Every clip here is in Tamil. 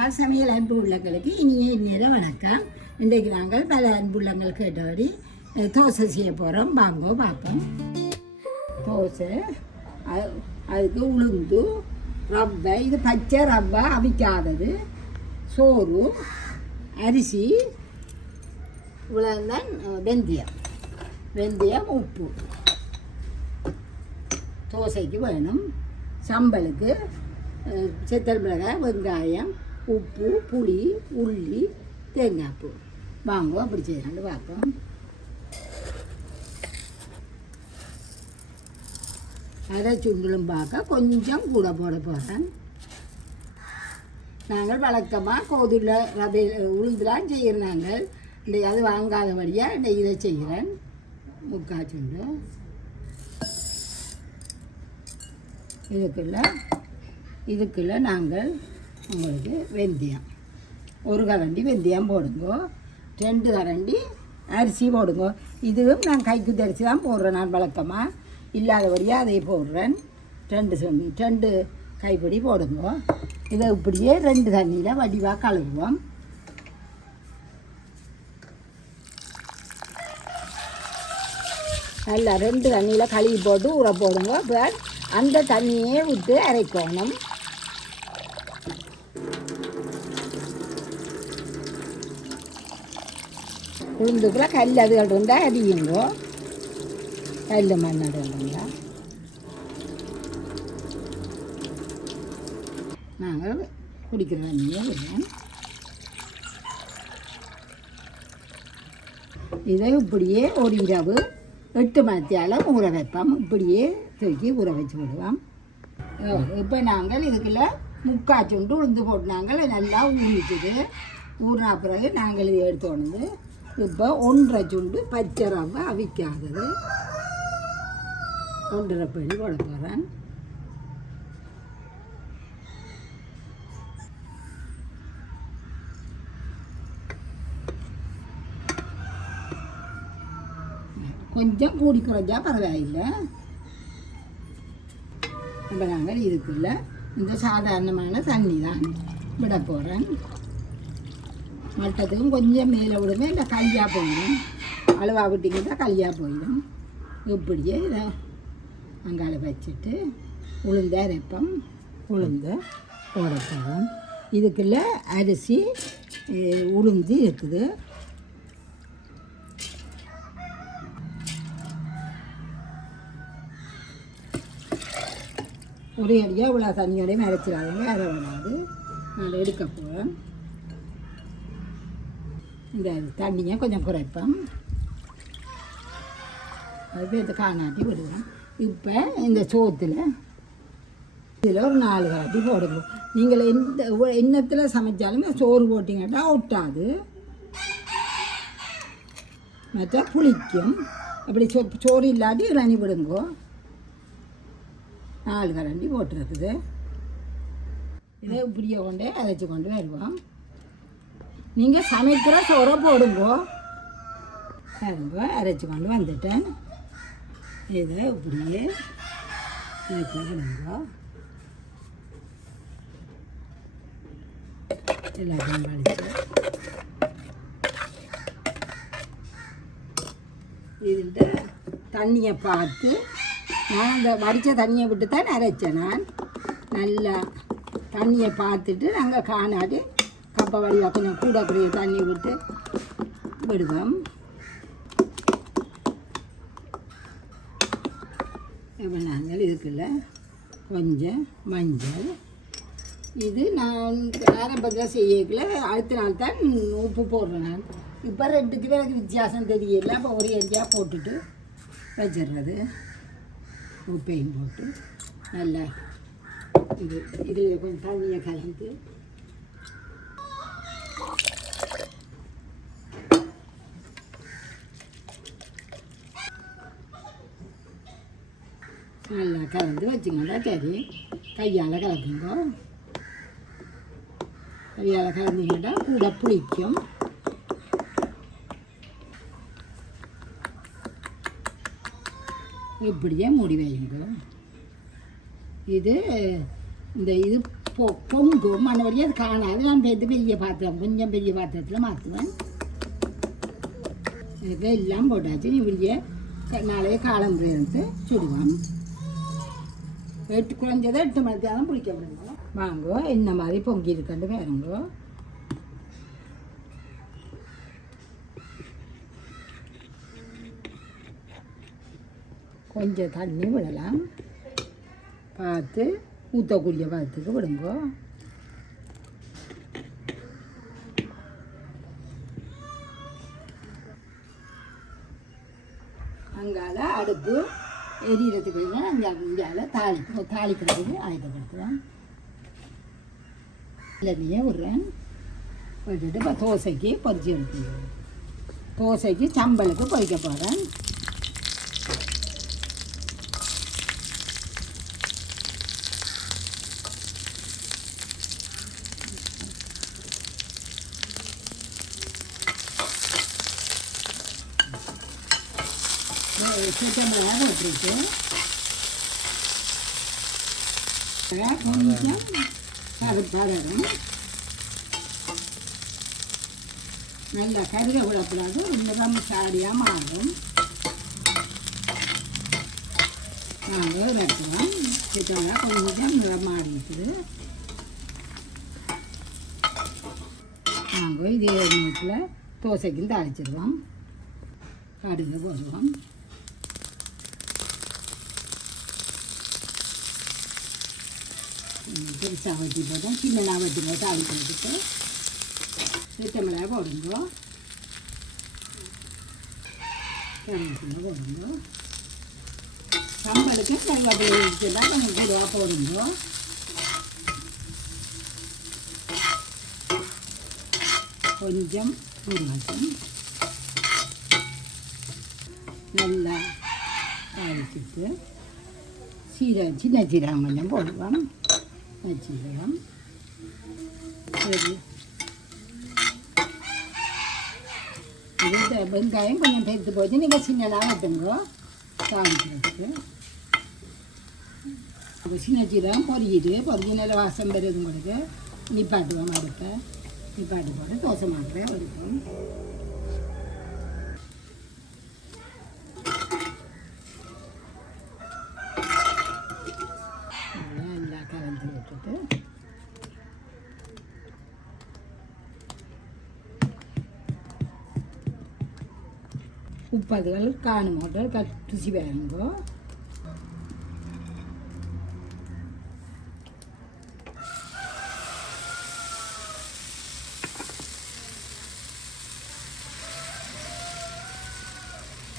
யாழ் சமையல் அன்பு உள்ளங்களுக்கு இனிய நேரம் வணக்கம். இன்றைக்கு நாங்கள் பல அன்புள்ளங்கள் கேட்டபடி தோசை செய்ய போகிறோம். வாங்கோ பார்ப்போம். தோசை அதுக்கு உளுந்து ரவை, இது பச்சை ரவை அவிக்காதது, சோறு, அரிசி, இவ்வளோதான் வெந்தயம் உப்பு தோசைக்கு வேணும். சம்பலுக்கு செத்தல் மிளகாய், வெங்காயம், உப்பு, புளி, உள்ளி, தேங்காய் பூ. வாங்க அப்படி செய்யலான்னு பார்ப்போம். அரை சுண்டலும் பார்க்க கொஞ்சம் கூட போட போகிறேன். நாங்கள் வழக்கமாக கோதுல ரவை உளுந்துலாம் செய்கிறோம். நாங்கள் இந்த அது வாங்காதபடியாக இந்த இதை செய்கிறேன். முக்கால் சுண்டு இதுக்குள்ள நாங்கள் உங்களுக்கு வெந்தயம் ஒரு கரண்டி வெந்தயம் போடுங்க, 2 கரண்டி அரிசி போடுங்க. இதுவும் நான் கைக்குத்தி அரிசி தான் போடுறேன். நான் வழக்கமாக இல்லாதபடியாக அதை போடுறேன். 2 கைப்பிடி போடுங்க. இதை இப்படியே 2 தண்ணியில் வடிவாக கழுவுவோம். நல்லா 2 தண்ணியில் கழுவி போட்டு ஊற போடுங்க. இப்போ அந்த தண்ணியே விட்டு அரைக்கணும். உளுந்துக்குள்ள கல் அதுகள் இருந்தால் அடியுங்கோ. கல் மண்ணது இருந்தா நாங்கள் குடிக்கிற தண்ணியே விடுவோம். இதை இப்படியே ஒரு இரவு 8 மணித்தால ஊற வைப்போம். இப்படியே தூக்கி ஊற வச்சு விடுவோம். இப்போ நாங்கள் இதுக்குள்ள முக்கால் சுண்டு உளுந்து போட்டு நாங்கள் நல்லா ஊறிட்டுது. ஊறின பிறகு நாங்கள் இதை எடுத்து வந்து இப்போ 1.5 சுண்டு பச்சை ரவை அவிக்காதது 1.5 படி போட போகிறேன். கொஞ்சம் கூடி குறைஞ்சா பரவாயில்லை. இப்போ நாங்கள் இதுக்குள்ள இந்த சாதாரணமான தண்ணி தான் விட போகிறேன். மட்டத்துக்கும் கொஞ்சம் மேலே விடுமே, இல்லை களியாக போயிடும். அளவாக விட்டிங்கன்னா களியாக போயிடும். இப்படியே இதை அங்கால வச்சுட்டு உளுந்த அரைப்பம். உளுந்த போட போகிறோம். இதுக்குள்ள அரிசி உளுந்து இருக்குது. ஒரே அடியாக இவ்வளோ தண்ணியோடையும் அரைச்சிடாதீங்க, அரை வராது. நான் எடுக்க போகிறேன். இந்த தண்ணியை கொஞ்சம் குறைப்போம். அது இதை காணாட்டி விடுவோம். இப்போ இந்த சோத்தில் இதில் ஒரு 4 கரண்டி போடுங்க. நீங்கள் எண்ணத்தில் சமைச்சாலும் சோறு போட்டிங்கன்னா ஒட்டாது, மற்ற புளிக்கும். அப்படி சோறு இல்லாட்டி இளநி விடுங்கோ. 4 கரண்டி போட்டுருக்குது. இதை இப்படியே கொண்டே அரைச்சி கொண்டு வருவோம். நீங்கள் சமைக்கிற சோறை போடுங்கோ. பாருங்க, அரைச்சி கொண்டு வந்துட்டேன். இதை இப்படியே விடுங்கோ. எல்லாத்தையும் வலிச்சு இதுகிட்ட தண்ணியை பார்த்து நான் அந்த வடித்த தண்ணியை விட்டு தான் அரைச்சேன். நான் நல்லா தண்ணியை பார்த்துட்டு நாங்கள் காணாது கப்பை வழியாக கொஞ்சம் கூடக்கூடிய தண்ணி விட்டு விடுவோம். இப்போ நாங்கள் இதுக்குள்ள கொஞ்சம் மஞ்சள், இது நான் ஆரம்பத்தில் செய்யக்குள்ள அடுத்த நாள் தான் உப்பு போடுறேன். நான் இப்போ 2க்கு எனக்கு வித்தியாசம் தெரியல. அப்போ ஒரு எரியாக போட்டுட்டு வச்சிடுறது. உப்பையும் போட்டு நல்லா இது கொஞ்சம் தண்ணியை கலந்து நல்லா கலந்து வச்சுக்கோங்க. சரி, கையால் கலக்குங்க. கையால் கலந்தீங்கன்னா கூட புளிக்கும். இப்படியே மூடி வைங்க. இது இந்த இது பொங்கும் மற்றபடி அது காணாது. நான் பெரிய பாத்திரம் கொஞ்சம் பெரிய பாத்திரத்தில் மாற்றுவேன். இதுக்கு எல்லாம் போட்டாச்சு. இப்படியே நாளைய காலம்புரை எடுத்து சுடுவோம். குறைஞ்சதை 8 மணிக்கு தான் பிடிக்க முடியும். வாங்கோ என்ன மாதிரி பொங்கி இருக்கண்டு வேறுங்கோ. கொஞ்சம் தண்ணி விடலாம். பார்த்து ஊற்றக்கூடிய பதத்துக்கு விடுங்கோ. அங்கால அடுப்பு எரியறதுக்கு அங்கால தாளிக்கிறதுக்கு ஆயுதப்படுத்துவேன். இல்லையே விடுறேன். விட்டுட்டு இப்போ தோசைக்கு பொரிச்சு எடுத்துக்கிறேன். தோசைக்கு சம்பளுக்கு பொரிக்க போகிறேன். சுத்தமாக விட்டுருக்கு. கொஞ்சம் பதம் நல்லா கருக விடக்கூடாது. நிறம் சாடியாக மாறும். நாங்கள் வைக்கிறோம். சுத்தமாக கொஞ்சம் நிறம் மாறிக்குது. நாங்கள் இதே நேரத்தில் தோசைக்கும் தாளிச்சிடுவோம். கடுகு போடுவோம். பெருசாக வட்டி போட்டோம். சின்ன வட்டி போட்டு தாளிக்கிறதுக்கு சித்தமிழாக போடுங்க. கருவேப்பிலை போடுங்க. சம்பளுக்கு கருவேப்பிலை வச்சுதான் கொஞ்சம் கூடுவாக போடுங்க. கொஞ்சம் உருவாட்டம் நல்லா தாளிச்சுட்டு சின்ன சீரகம் கொஞ்சம் போடுவோம். சீரகம் சரி. இது வெங்காயம் கொஞ்சம் பெருத்து போச்சு. நீங்கள் சின்னதாக வெட்டுங்க தாளிக்கிறதுக்கு. அப்போ சின்ன சீரகம் பொரிஞ்சு நல்ல வாசம் பெருது உங்களுக்கு நிப்பாட்டுவோம். அடுப்பை நிப்பாட்டு போட்டு தோசை மாத்திரை வறுப்போம். நல்லா கலந்து விட்டுட்டு உப்பதுகள் காணும் போட்டு கட்டுசி வேணுங்கோ.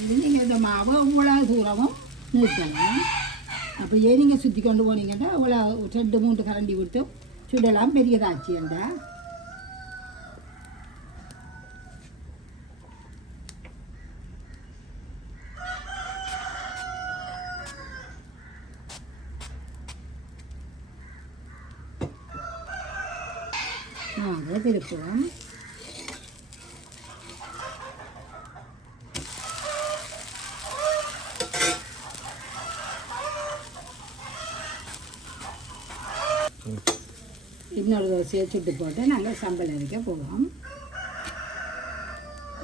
இது நீங்கள் இந்த மாவு இவ்வளோ தூரமும் நிறுத்தலாம். அப்படியே நீங்கள் சுற்றி கொண்டு போனீங்கன்னா இவ்வளோ 2-3 கரண்டி விட்டு சுடலாம். பெரியதாச்சு என்றா நாங்கள் திருப்புவோம். இன்னொரு தோசையை சுட்டு போட்டு நாங்கள் சம்பல் அரைக்க போவோம்.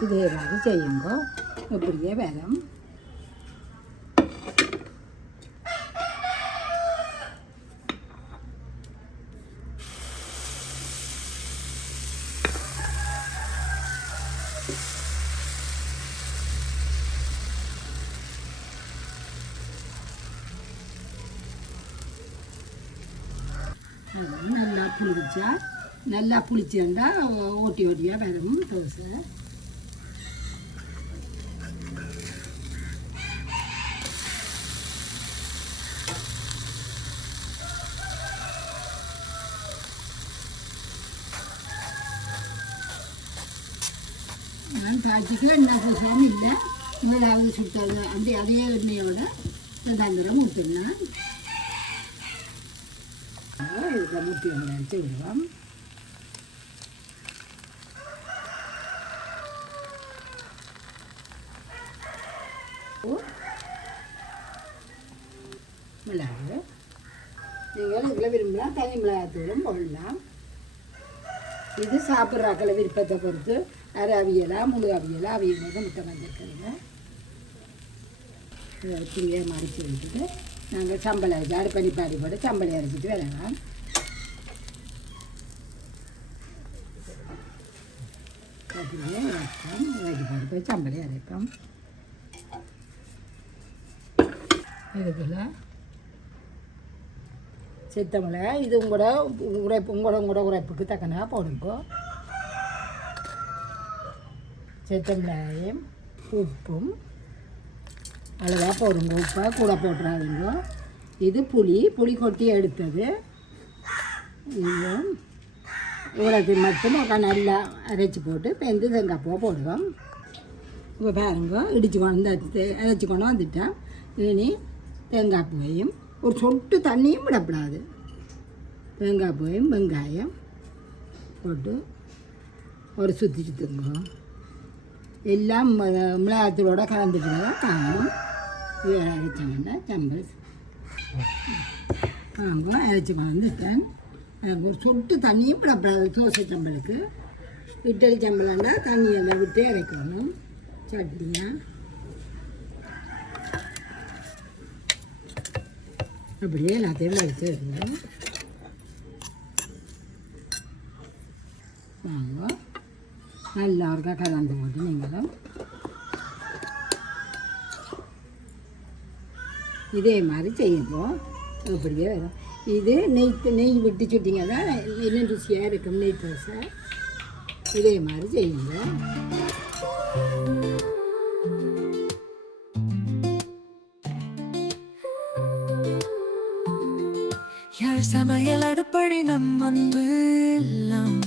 இதே மாதிரி செய்யுங்க. இப்படியே வரும். நல்லா புளிச்சா நல்லா புளிச்சேண்டா ஓட்டி ஓட்டியாக வரும் தோசை. நான் காய்ச்சிக்கு எண்ணெய் பூசவும் இல்லை. முதலாவது சுட்டது அப்படி அதே எண்ணெயோட 2 தரம் ஊற்றினேன். இதில் முட்டி அடித்து விடுவோம். மிளகு நீங்கள் இதில் சிலராக்களை விரும்பலாம், தனி மிளகாத்தூளும் போடலாம். இது சாப்பிட்றாக்களை விருப்பத்தை பொறுத்து அரை அவியலா முழு அவியலா அவியல் முட்டை மஞ்சக்கறியில் இப்படியே மறைச்சி வச்சுட்டு நாங்கள் சம்பளை அரைச்சி அடுப்பணி பாடி போட்டு சம்பளை அரைச்சிட்டு விளையாடலாம். அப்படியே வைப்போம், வைக்க போட்டு போய் சம்பளை அரைப்போம். இதுக்குள்ள செத்த மிளகா இது உங்களோட உரைப்புக்கு தக்கனா போடுங்க. செத்த மிளகாயும் உப்பும் அளவாக போடுங்க, உப்பை கூட போட்டுறாதீங்க. இது புளி கொட்டி எடுத்தது. இது உரத்தை மட்டும் நல்லா அரைச்சி போட்டு பெந்து தேங்காய் போடுவோம். இப்போ பாருங்க இடித்து கொண்டு அரைச்சி கொண்டு வந்துட்டேன். இனி தேங்காய் பூவையும் ஒரு சொட்டு தண்ணியும் விடக்கூடாது. தேங்காய் பூவையும் வெங்காயம் போட்டு ஒரு சுற்றுங்க. எல்லாம் மிளகாத்தூளோட கலந்துட்டுனா காணும். இது அரைச்சோம்னா சம்பல் அரைச்சி வந்துட்டேன். ஒரு சொட்டு தண்ணியும் விடக்கூடாது. தோசை சம்பளுக்கு இட்லி சம்பளம்னா தண்ணியில் விட்டு இறக்கணும். சட்னியாக அப்படியே எல்லாத்தையும் வச்சு இருக்கணும். வாங்க நல்லா இருக்கா கலந்து போட்டு நீங்களும் இதே மாதிரி செய்யணும். அப்படியே வரும். இது நெய் விட்டு சுட்டிங்கன்னா இன்னும் ருசியாக இருக்கும். நெய் தோசை இதே மாதிரி செய்யுங்க. யார் சமையல் அடுப்படி நம் அன்பு எல்லாம்